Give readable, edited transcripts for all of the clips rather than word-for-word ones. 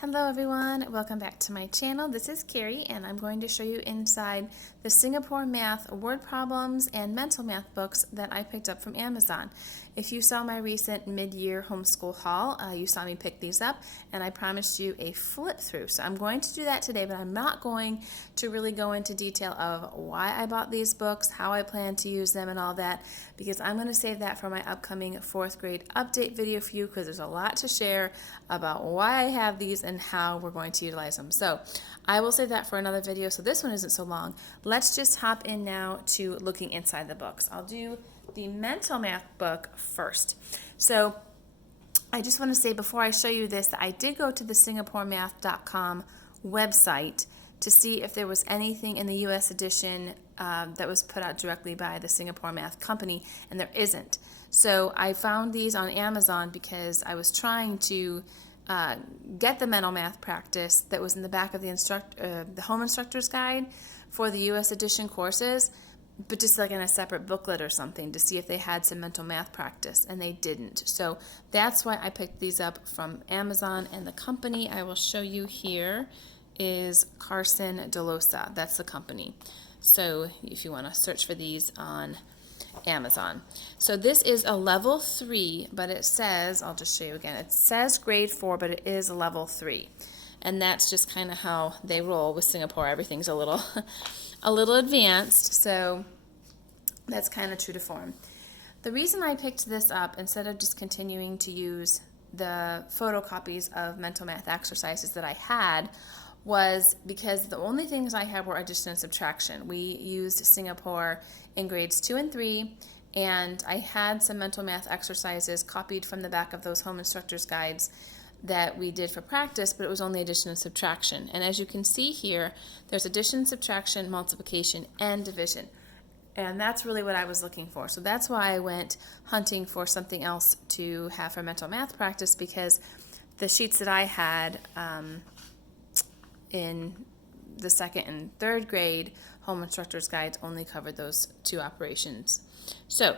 Hello everyone, welcome back to my channel. This is Carrie and I'm going to show you inside the Singapore Math word problems and mental math books that I picked up from Amazon. If you saw my recent mid-year homeschool haul, you saw me pick these up and I promised you a flip through. So I'm going to do that today, but I'm not going to really go into detail of why I bought these books, how I plan to use them and all that, because I'm going to save that for my upcoming 4th grade update video for you because there's a lot to share about why I have these and how we're going to utilize them. So I will save that for another video, so this one isn't so long. Let's just hop in now to looking inside the books. I'll do the mental math book first. So I just want to say before I show you this that I did go to the singaporemath.com website to see if there was anything in the US edition that was put out directly by the Singapore Math Company, and there isn't. So I found these on Amazon because I was trying to get the mental math practice that was in the back of the home instructor's guide for the US edition courses, but just like in a separate booklet or something to see if they had some mental math practice, and they didn't. So that's why I picked these up from Amazon, and the company I will show you here is Carson DeLosa. That's the company. So if you want to search for these on Amazon. So this is a level 3, but it says, I'll just show you again, it says grade 4, but it is a level 3. And that's just kind of how they roll with Singapore. Everything's a little a little advanced, so that's kind of true to form. The reason I picked this up instead of just continuing to use the photocopies of mental math exercises that I had was because the only things I had were addition and subtraction. We used Singapore in grades 2 and 3, and I had some mental math exercises copied from the back of those home instructors guides that we did for practice, but it was only addition and subtraction. And as you can see here, there's addition, subtraction, multiplication, and division. And that's really what I was looking for. So that's why I went hunting for something else to have for mental math practice, because the sheets that I had in the 2nd and 3rd grade home instructors guides only covered those 2 operations. So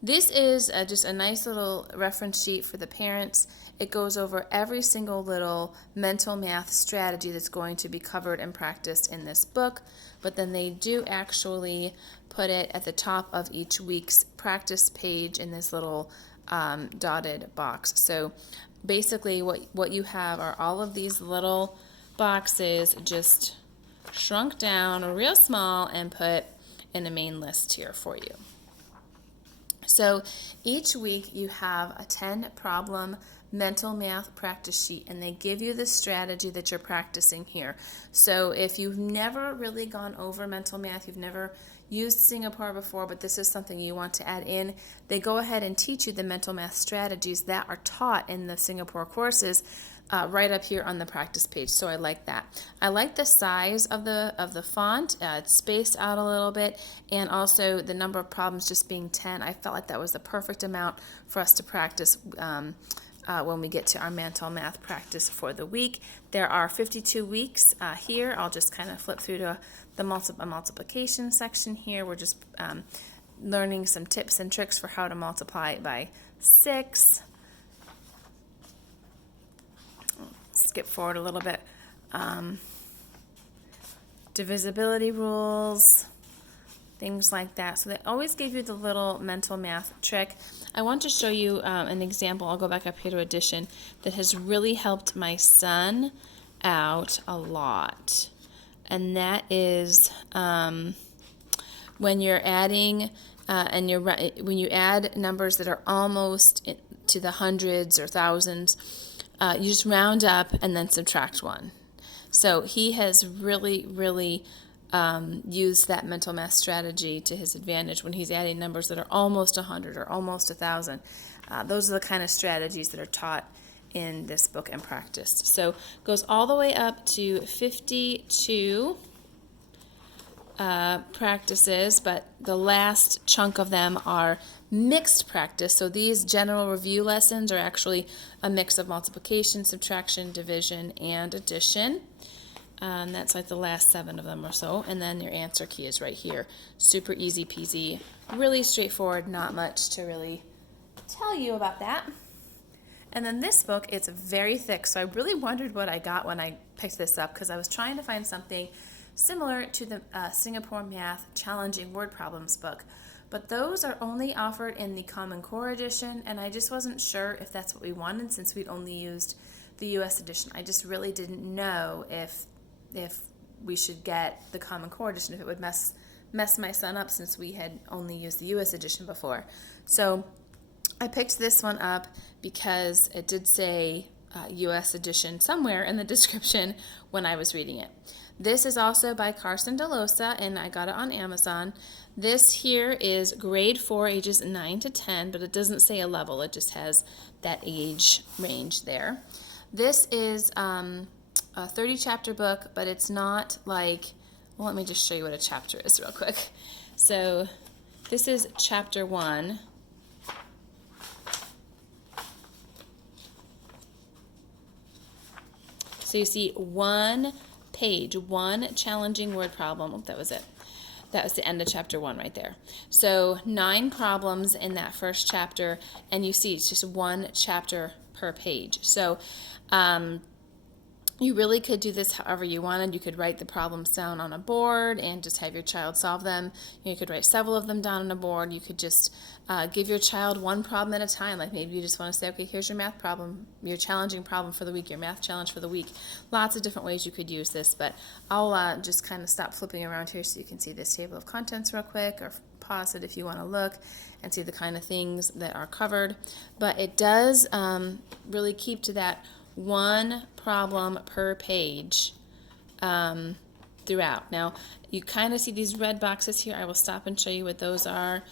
this is just a nice little reference sheet for the parents. It goes over every single little mental math strategy that's going to be covered and practiced in this book, but then they do actually put it at the top of each week's practice page in this little dotted box. So basically what you have are all of these little boxes just shrunk down real small and put in a main list here for you. So each week you have a 10-problem mental math practice sheet, and they give you the strategy that you're practicing here. So if you've never really gone over mental math, you've never used Singapore before, but this is something you want to add in, they go ahead and teach you the mental math strategies that are taught in the Singapore courses right up here on the practice page. So I like that. I like the size of the font. It's spaced out a little bit, and also the number of problems just being 10. I felt like that was the perfect amount for us to practice when we get to our mental math practice for the week. There are 52 weeks here. I'll just kind of flip through to the multiplication section here. We're just learning some tips and tricks for how to multiply by 6. Skip forward a little bit. Divisibility rules, things like that. So they always give you the little mental math trick. I want to show you an example. I'll go back up here to addition that has really helped my son out a lot. And that is when you're adding when you add numbers that are almost to the hundreds or thousands, you just round up and then subtract 1. So he has really used that mental math strategy to his advantage when he's adding numbers that are almost 100 or almost 1,000. Those are the kind of strategies that are taught in this book and practiced. So it goes all the way up to 52 practices, but the last chunk of them are mixed practice. So these general review lessons are actually a mix of multiplication, subtraction, division, and addition. That's like the last 7 of them or so. And then your answer key is right here. Super easy peasy, really straightforward, not much to really tell you about that. And then this book, it's very thick, so I really wondered what I got when I picked this up, because I was trying to find something similar to the Singapore Math Challenging Word Problems book. But those are only offered in the Common Core edition, and I just wasn't sure if that's what we wanted since we'd only used the US edition. I just really didn't know if we should get the Common Core edition, if it would mess my son up since we had only used the US edition before. So I picked this one up because it did say US edition somewhere in the description when I was reading it. This is also by Carson DeLosa, and I got it on Amazon. This here is grade 4, ages 9 to 10, but it doesn't say a level. It just has that age range there. This is a 30-chapter book, but it's not like, well, let me just show you what a chapter is real quick. So this is chapter 1. So you see one page, one challenging word problem. Oh, that was it. That was the end of chapter 1 right there. So 9 problems in that first chapter, and you see it's just one chapter per page. So you really could do this however you wanted. You could write the problems down on a board and just have your child solve them. You could write several of them down on a board. You could just give your child one problem at a time. Like maybe you just want to say, okay, here's your math problem, your challenging problem for the week, your math challenge for the week. Lots of different ways you could use this, but I'll just kind of stop flipping around here so you can see this table of contents real quick, or pause it if you want to look and see the kind of things that are covered. But it does really keep to that one problem per page throughout. Now, you kind of see these red boxes here. I will stop and show you what those are.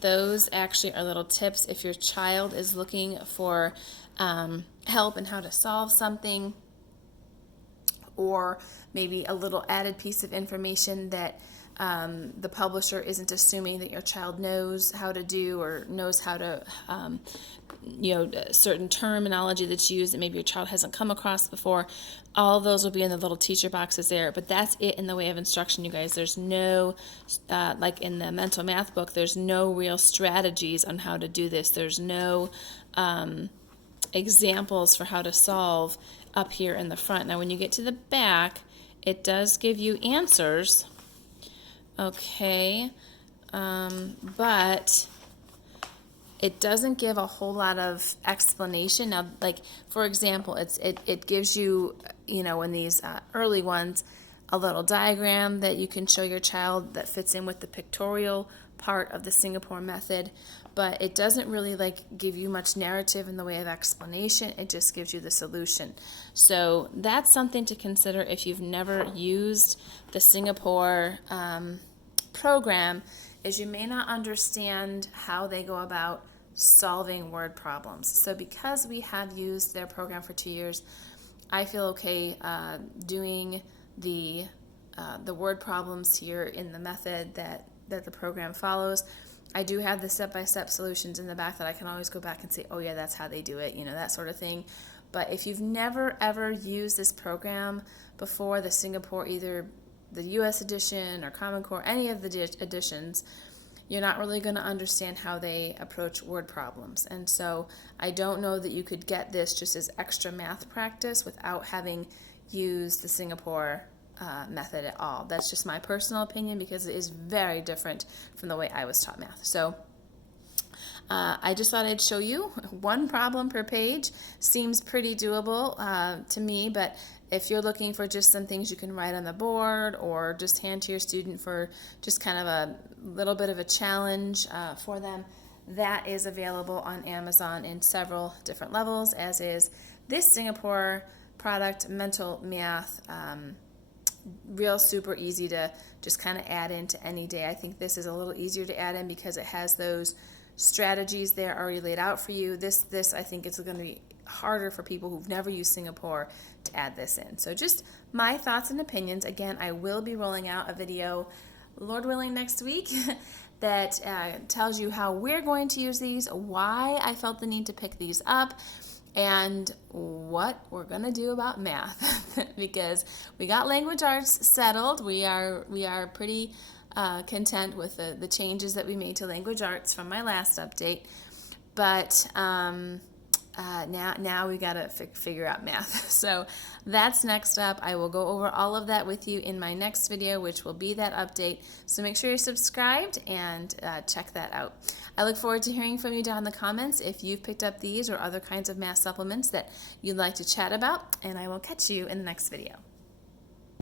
Those actually are little tips if your child is looking for help in how to solve something, or maybe a little added piece of information that the publisher isn't assuming that your child knows how to do, or knows how to certain terminology that's used that maybe your child hasn't come across before. All of those will be in the little teacher boxes there, but that's it in the way of instruction, you guys. There's no, like in the mental math book, there's no real strategies on how to do this. There's no examples for how to solve up here in the front. Now when you get to the back, it does give you answers, okay, but it doesn't give a whole lot of explanation. Now, like, for example, it gives you, in these early ones, a little diagram that you can show your child that fits in with the pictorial part of the Singapore method, but it doesn't really give you much narrative in the way of explanation. It just gives you the solution. So that's something to consider if you've never used the Singapore program, is you may not understand how they go about solving word problems. So because we had used their program for 2 years, I feel okay doing the word problems here in the method that the program follows. I do have the step-by-step solutions in the back that I can always go back and say, oh yeah, that's how they do it, that sort of thing. But if you've never ever used this program before, the Singapore, either the US edition or Common Core, any of the editions, you're not really going to understand how they approach word problems. And so I don't know that you could get this just as extra math practice without having used the Singapore method at all. That's just my personal opinion, because it is very different from the way I was taught math. So I just thought I'd show you one problem per page. Seems pretty doable to me, but if you're looking for just some things you can write on the board or just hand to your student for just kind of a little bit of a challenge for them, that is available on Amazon in several different levels, as is this Singapore product, Mental Math. Real super easy to just kind of add into any day. I think this is a little easier to add in because it has those strategies there already laid out for you. This I think it's going to be harder for people who've never used Singapore to add this in. So just my thoughts and opinions. Again, I will be rolling out a video, Lord willing, next week that tells you how we're going to use these, why I felt the need to pick these up, and what we're going to do about math because we got language arts settled. We are pretty content with the changes that we made to language arts from my last update, but now we got to figure out math. So that's next up. I will go over all of that with you in my next video, which will be that update. So make sure you're subscribed and check that out. I look forward to hearing from you down in the comments if you've picked up these or other kinds of math supplements that you'd like to chat about, and I will catch you in the next video.